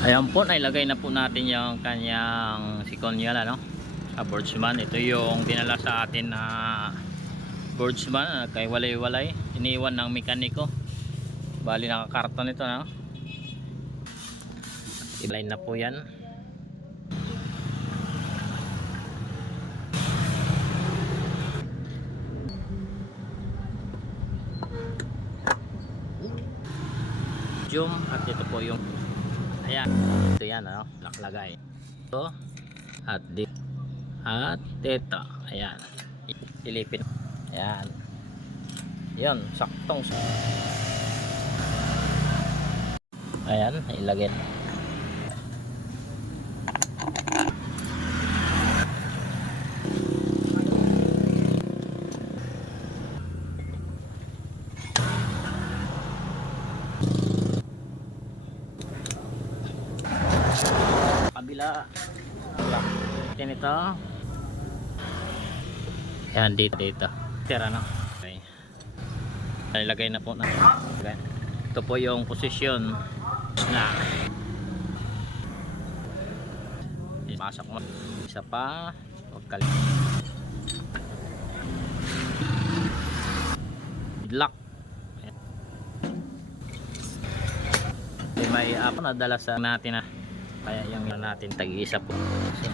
Ayan po, nailagay na po natin yung kanyang sikonyal ano, sa Boardsman. Ito yung dinala sa atin na Boardsman, kay walay-walay, iniwan ng mekaniko. Bali nakakarton ito no. I-line na po yan. Zoom, at ito po yung ayan, ito yan ano, nakalagay ito at dito at dito, ayan, silipin, ayan, yun, saktong, ayan, ilagay kabila ito, yan dito tira no. Okay, nilagay na po na. Okay, ito po yung posisyon na pasok mo isa pa, huwag lock. May nadala sa natin na kaya yung natin tag-isa po. So,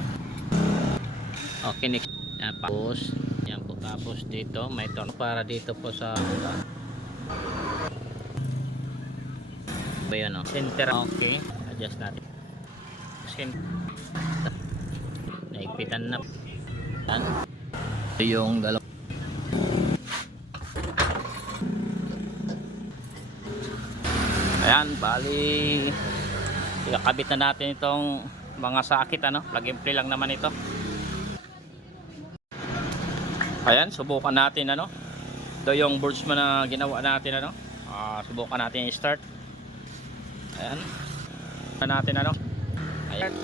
okay, next. Yan po, tapos dito may torn para dito po sa ba yun o, center. Okay, adjust natin. Naigpitan na yan. Ito yung dalawa. Ayan, bali ikakabit na natin itong mga sakit ano, plug and play lang naman ito. Ayan, subukan natin ano. Ito yung Boardsman na ginawa natin ano. Subukan natin i-start. Ayan. Subukan natin ano. Ayan.